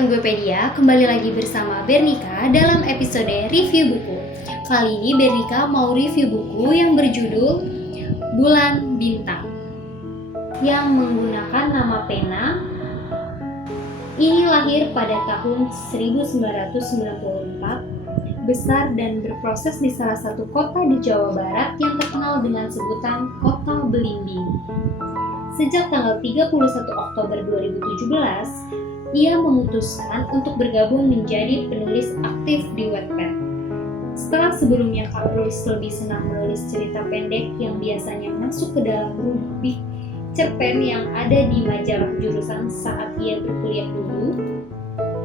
teman-teman Gopedia, kembali lagi bersama Bernika dalam episode review buku. Kali ini Bernika mau review buku yang berjudul Bulan Bintang yang menggunakan nama pena. Ini lahir pada tahun 1994, besar dan berproses di salah satu kota di Jawa Barat yang terkenal dengan sebutan Kota Belimbing. Sejak tanggal 31 Oktober 2017, ia memutuskan untuk bergabung menjadi penulis aktif di Wattpad. Setelah sebelumnya Kak Rulis lebih senang menulis cerita pendek yang biasanya masuk ke dalam rubrik cerpen yang ada di majalah jurusan saat ia berkuliah dulu,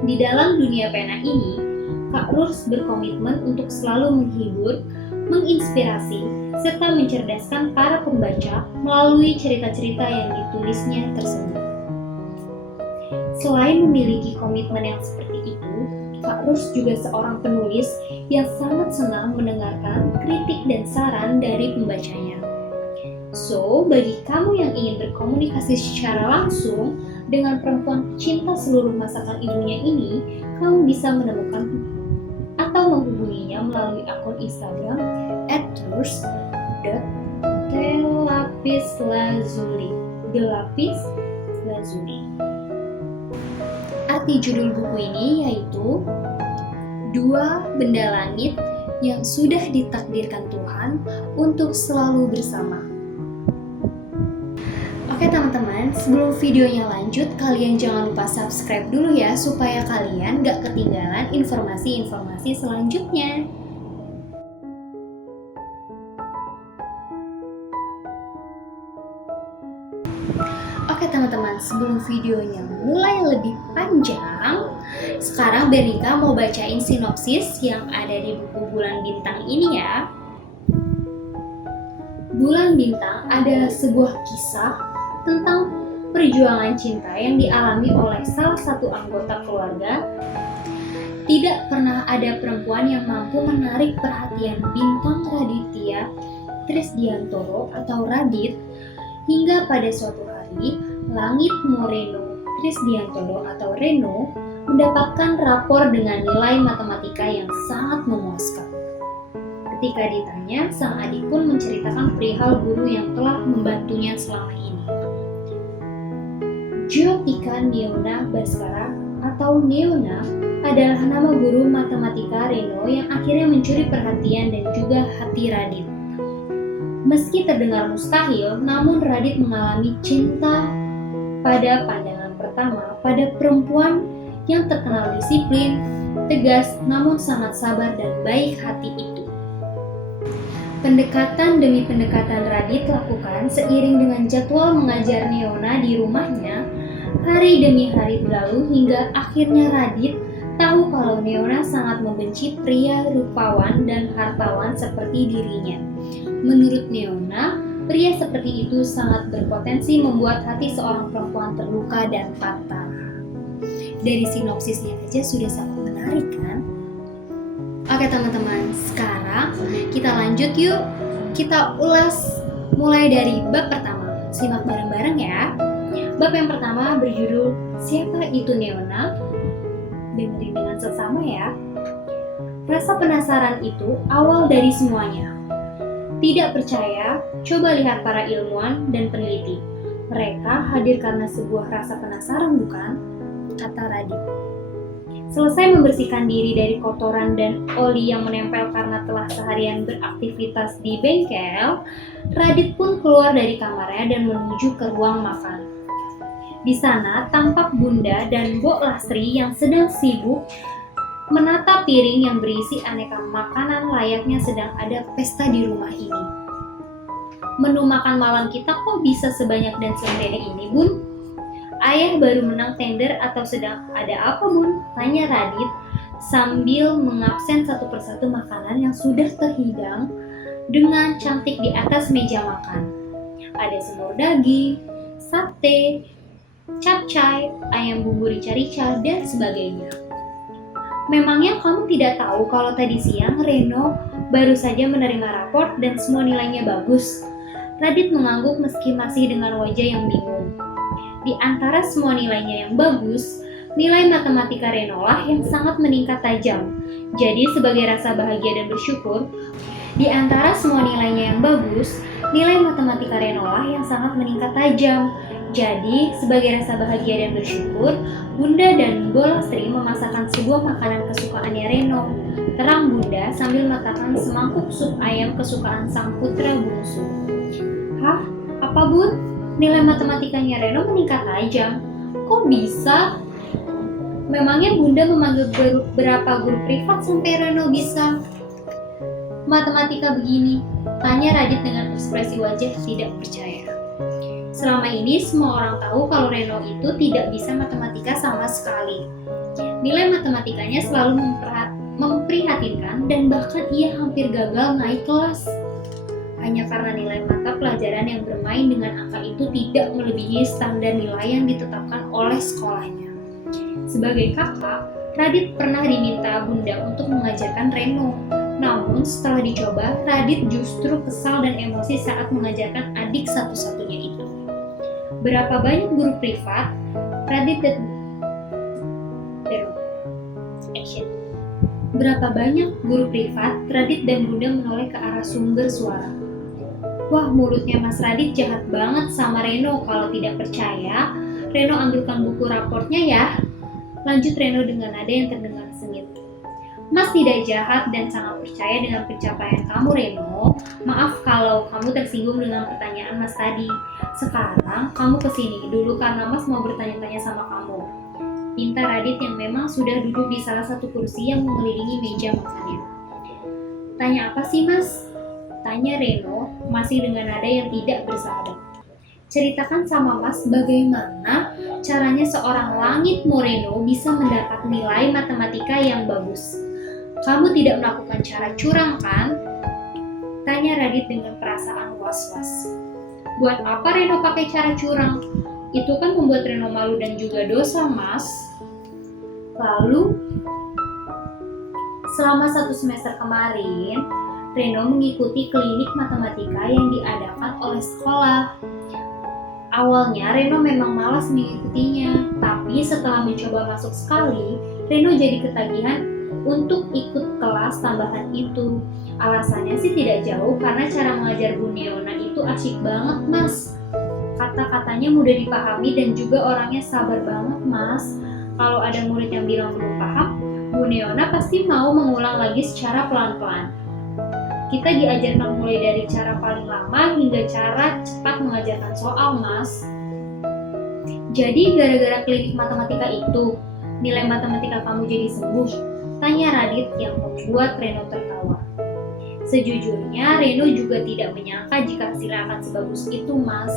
di dalam dunia pena ini, Kak Rulis berkomitmen untuk selalu menghibur, menginspirasi, serta mencerdaskan para pembaca melalui cerita-cerita yang ditulisnya tersebut. Selain memiliki komitmen yang seperti itu, Kak Rus juga seorang penulis yang sangat senang mendengarkan kritik dan saran dari pembacanya. So, bagi kamu yang ingin berkomunikasi secara langsung dengan perempuan pecinta seluruh masakan ibunya ini, kamu bisa menemukan atau menghubunginya melalui akun Instagram @tours.delapislazuli. Arti judul buku ini yaitu Dua Benda Langit yang sudah ditakdirkan Tuhan untuk selalu bersama. Oke teman-teman, sebelum videonya lanjut, kalian jangan lupa subscribe dulu ya supaya kalian gak ketinggalan informasi-informasi selanjutnya. Oke teman-teman, sebelum videonya mulai lebih panjang, sekarang Bernika mau bacain sinopsis yang ada di buku Bulan Bintang ini ya. Bulan Bintang adalah sebuah kisah tentang perjuangan cinta yang dialami oleh salah satu anggota keluarga. Tidak pernah ada perempuan yang mampu menarik perhatian Bintang Raditya Trisdiantoro atau Radit, hingga pada suatu hari Langit Moreno Trisdiantoro atau Reno mendapatkan rapor dengan nilai matematika yang sangat memuaskan. Ketika ditanya, sang adik pun menceritakan perihal guru yang telah membantunya selama ini. Jyotika Neona Baskara atau Neona adalah nama guru matematika Reno yang akhirnya mencuri perhatian dan juga hati Radit. Meski terdengar mustahil, namun Radit mengalami cinta pada pandangan pertama pada perempuan yang terkenal disiplin, tegas, namun sangat sabar dan baik hati itu. Pendekatan demi pendekatan Radit lakukan seiring dengan jadwal mengajar Neona di rumahnya. Hari demi hari berlalu hingga akhirnya Radit tahu kalau Neona sangat membenci pria rupawan dan hartawan seperti dirinya. Menurut Neona, pria seperti itu sangat berpotensi membuat hati seorang perempuan terluka dan patah. Dari sinopsisnya aja sudah sangat menarik kan? Oke teman-teman, sekarang kita lanjut yuk. Kita ulas mulai dari bab pertama. Simak bareng-bareng ya. Bab yang pertama berjudul Siapa Itu Neona? Dengerin dengan seksama ya. Rasa penasaran itu awal dari semuanya. Tidak percaya, coba lihat para ilmuwan dan peneliti. Mereka hadir karena sebuah rasa penasaran bukan? Kata Radit. Selesai membersihkan diri dari kotoran dan oli yang menempel karena telah seharian beraktivitas di bengkel, Radit pun keluar dari kamarnya dan menuju ke ruang makan. Di sana tampak Bunda dan Mbok Lastri yang sedang sibuk menata piring yang berisi aneka makanan layaknya sedang ada pesta di rumah ini. Menu makan malam kita kok bisa sebanyak dan segede ini, Bun? Ayah baru menang tender atau sedang ada apa, Bun? Tanya Radit sambil mengabsen satu persatu makanan yang sudah terhidang dengan cantik di atas meja makan. Ada semur daging, sate, capcay, ayam bumbu rica-rica, dan sebagainya. Memangnya kamu tidak tahu kalau tadi siang Reno baru saja menerima raport dan semua nilainya bagus? Radit mengangguk meski masih dengan wajah yang bingung. Di antara semua nilainya yang bagus, Nilai matematika Reno lah yang sangat meningkat tajam. Jadi sebagai rasa bahagia dan bersyukur, di antara semua nilainya yang bagus, nilai matematika Reno lah yang sangat meningkat tajam. Jadi, sebagai rasa bahagia dan bersyukur, Bunda dan Bola Lastri memasakkan sebuah makanan kesukaannya Reno. Terang Bunda sambil makan semangkuk sup ayam kesukaan sang putra bungsu. Hah? Apa Bun? Nilai matematikanya Reno meningkat tajam. Kok bisa? Memangnya Bunda memanggil berapa guru privat sampai Reno bisa matematika begini? Tanya Radit dengan ekspresi wajah tidak percaya. Selama ini semua orang tahu kalau Reno itu tidak bisa matematika sama sekali. Nilai matematikanya selalu memprihatinkan dan bahkan ia hampir gagal naik kelas. Hanya karena nilai mata pelajaran yang bermain dengan angka itu tidak melebihi standar nilai yang ditetapkan oleh sekolahnya. Sebagai kakak, Radit pernah diminta Bunda untuk mengajarkan Reno. Namun setelah dicoba, Radit justru kesal dan emosi saat mengajarkan adik satu-satunya itu. Berapa banyak guru privat, Berapa banyak guru privat, Radit dan Bunda menoleh ke arah sumber suara. Wah, mulutnya Mas Radit jahat banget sama Reno. Kalau tidak percaya, Reno ambilkan buku raportnya ya. Lanjut Reno dengan nada yang terdengar sengit. Mas tidak jahat dan sangat percaya dengan pencapaian kamu Reno. Maaf kalau kamu tersinggung dengan pertanyaan Mas tadi. Sekarang kamu kesini dulu karena Mas mau bertanya-tanya sama kamu. Pinta Radit yang memang sudah duduk di salah satu kursi yang mengelilingi meja makannya. Tanya apa sih Mas? Tanya Reno masih dengan nada yang tidak bersahabat. Ceritakan sama Mas bagaimana caranya seorang Langit Moreno bisa mendapat nilai matematika yang bagus. Kamu tidak melakukan cara curang kan? Tanya Radit dengan perasaan was-was. Buat apa Reno pakai cara curang? Itu kan membuat Reno malu dan juga dosa, Mas. Lalu, selama 1 semester kemarin, Reno mengikuti klinik matematika yang diadakan oleh sekolah. Awalnya Reno memang malas mengikutinya, tapi setelah mencoba masuk sekali, Reno jadi ketagihan untuk ikut kelas tambahan itu. Alasannya sih tidak jauh karena cara mengajar Bu Neona itu asyik banget, Mas. Kata-katanya mudah dipahami dan juga orangnya sabar banget, Mas. Kalau ada murid yang bilang belum paham, Bu Neona pasti mau mengulang lagi secara pelan-pelan. Kita diajarkan mulai dari cara paling lama hingga cara cepat mengajarkan soal, Mas. Jadi gara-gara klinik matematika itu, nilai matematika kamu jadi sembuh? Tanya Radit yang membuat Reno tertawa. Sejujurnya Reno juga tidak menyangka jika hasilnya akan sebagus itu, Mas.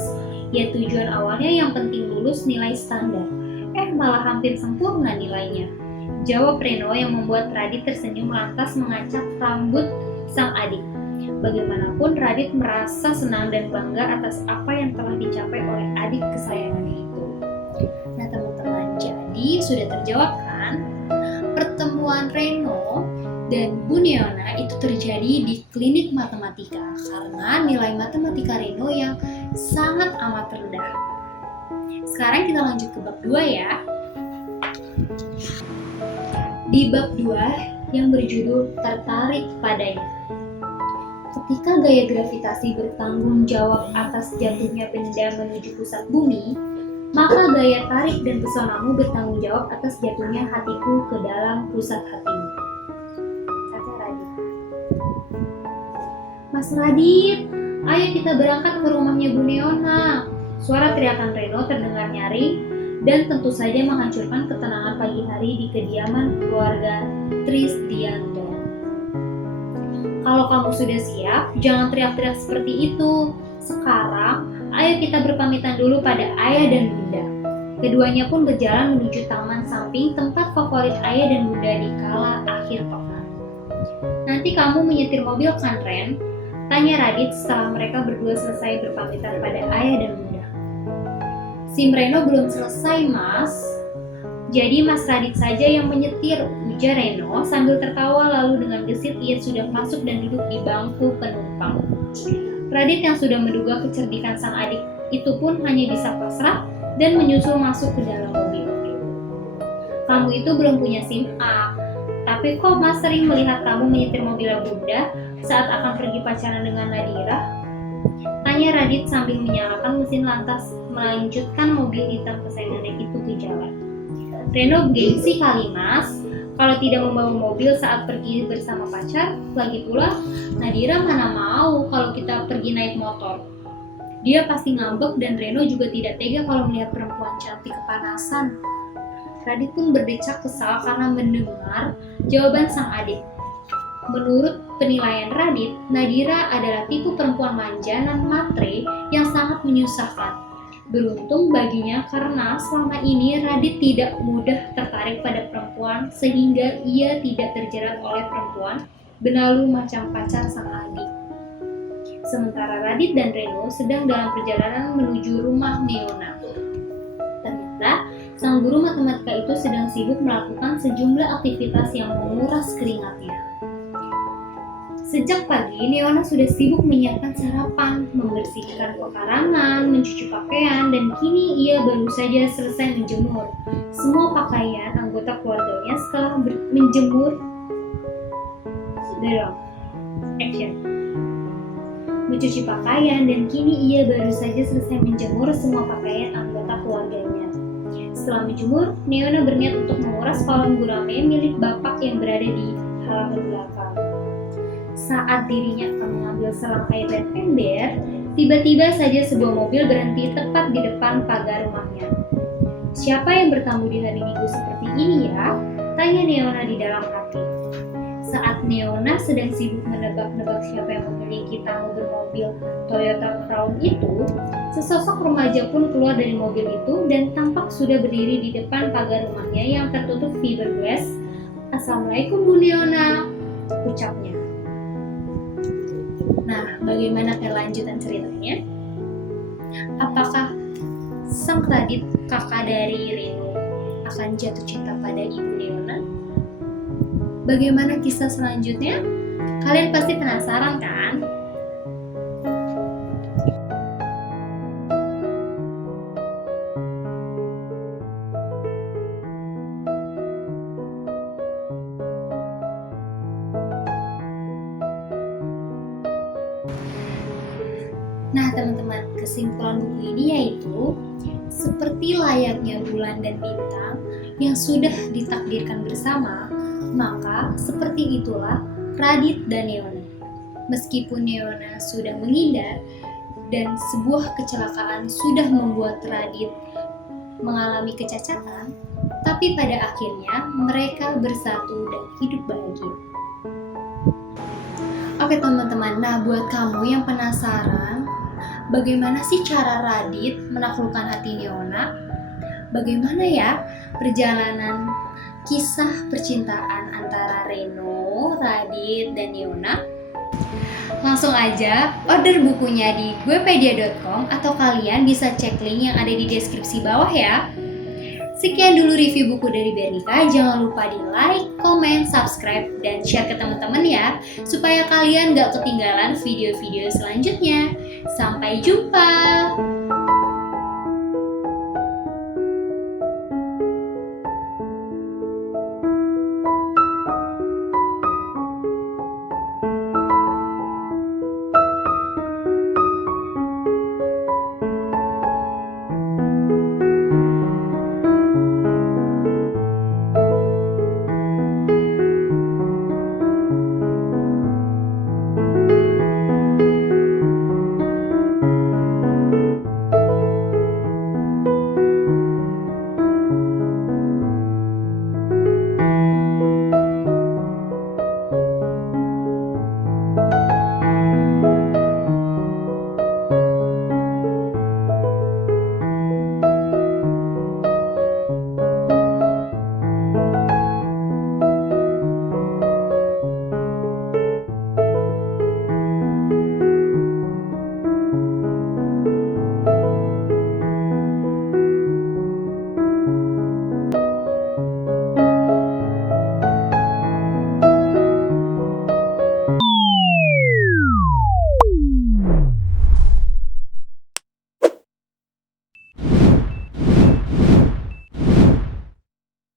Ya tujuan awalnya yang penting lulus nilai standar. Malah hampir sempurna nilainya. Jawab Reno yang membuat Radit tersenyum lantas mengacak rambut sang adik. Bagaimanapun Radit merasa senang dan bangga atas apa yang telah dicapai oleh adik kesayangannya itu. Nah teman-teman, jadi sudah terjawab kan? Pertemuan Reno dan Bu Neona itu terjadi di klinik matematika karena nilai matematika Reno yang sangat amat rendah. Sekarang kita lanjut ke bab 2 ya. Di bab 2 yang berjudul Tertarik Padanya. Ketika gaya gravitasi bertanggung jawab atas jatuhnya benda menuju pusat bumi, maka gaya tarik dan pesonamu bertanggung jawab atas jatuhnya hatiku ke dalam pusat hatimu. Kata Radit. Mas Radit, ayo kita berangkat ke rumahnya Bu Neona. Suara teriakan Reno terdengar nyaring dan tentu saja menghancurkan ketenangan pagi hari di kediaman keluarga Trisdianto. Kalau kamu sudah siap, jangan teriak-teriak seperti itu. Sekarang, ayo kita berpamitan dulu pada ayah dan bunda. Keduanya pun berjalan menuju taman samping tempat favorit ayah dan bunda di kala akhir pekan. Nanti kamu menyetir mobil kan, Ren? Tanya Radit setelah mereka berdua selesai berpamitan pada ayah dan bunda. SIM Reno belum selesai, Mas. Jadi Mas Radit saja yang menyetir, ujar Reno sambil tertawa lalu dengan gesit ia sudah masuk dan duduk di bangku penumpang. Radit yang sudah menduga kecerdikan sang adik itu pun hanya bisa pasrah dan menyusul masuk ke dalam mobil. Kamu itu belum punya SIM A. Tapi kok Mas sering melihat kamu menyetir mobil Bunda saat akan pergi pacaran dengan Nadira? Tanya Radit sambil menyalakan mesin lantas melanjutkan mobil hitam kesayangannya itu ke jalan. Reno gengsi kali Mas, kalau tidak membawa mobil saat pergi bersama pacar. Lagi pula Nadira mana mau kalau kita pergi naik motor. Dia pasti ngambek dan Reno juga tidak tega kalau melihat perempuan cantik kepanasan. Radit pun berdecak kesal karena mendengar jawaban sang adik. Menurut penilaian Radit, Nadira adalah tipe perempuan manja dan matre yang sangat menyusahkan. Beruntung baginya karena selama ini Radit tidak mudah tertarik pada perempuan sehingga ia tidak terjerat oleh perempuan benalu macam pacar sang adik. Sementara Radit dan Reno sedang dalam perjalanan menuju rumah Neona. Ternyata sang guru matematika itu sedang sibuk melakukan sejumlah aktivitas yang menguras keringatnya. Sejak pagi, Neona sudah sibuk menyiapkan sarapan, membersihkan pekarangan, mencuci pakaian, dan kini ia baru saja selesai menjemur semua pakaian anggota keluarganya setelah menjemur. Mencuci pakaian dan kini ia baru saja selesai menjemur semua pakaian anggota keluarganya. Setelah menjemur, Neona berniat untuk menguras kolam gurame milik bapak yang berada di halaman belakang. Saat dirinya akan mengambil selang air dan ember, tiba-tiba saja sebuah mobil berhenti tepat di depan pagar rumahnya. Siapa yang bertamu di hari Minggu seperti ini ya? Tanya Neona di dalam hati. Saat Neona sedang sibuk menebak-nebak siapa yang memiliki tamu bermobil Toyota Crown itu, sesosok remaja pun keluar dari mobil itu dan tampak sudah berdiri di depan pagar rumahnya yang tertutup fiberglass. "Assalamualaikum Bu Neona," ucapnya. Nah, bagaimana kelanjutan ceritanya? Apakah sang Radit, kakak dari Reno, akan jatuh cinta pada Ibu Neona? Bagaimana kisah selanjutnya? Kalian pasti penasaran kan? Nah teman-teman, kesimpulan buku ini yaitu seperti layaknya bulan dan bintang yang sudah ditakdirkan bersama, maka seperti itulah Radit dan Neona. Meskipun Neona sudah menghindar dan sebuah kecelakaan sudah membuat Radit mengalami kecacatan, tapi pada akhirnya mereka bersatu dan hidup bahagia. Oke teman-teman, nah buat kamu yang penasaran bagaimana sih cara Radit menaklukkan hati Neona? Bagaimana ya perjalanan kisah percintaan antara Reno, Radit, dan Neona? Langsung aja order bukunya di guepedia.com atau kalian bisa cek link yang ada di deskripsi bawah ya. Sekian dulu review buku dari Bernika. Jangan lupa di like, comment, subscribe, dan share ke teman-teman ya, supaya kalian gak ketinggalan video-video selanjutnya. Sampai jumpa!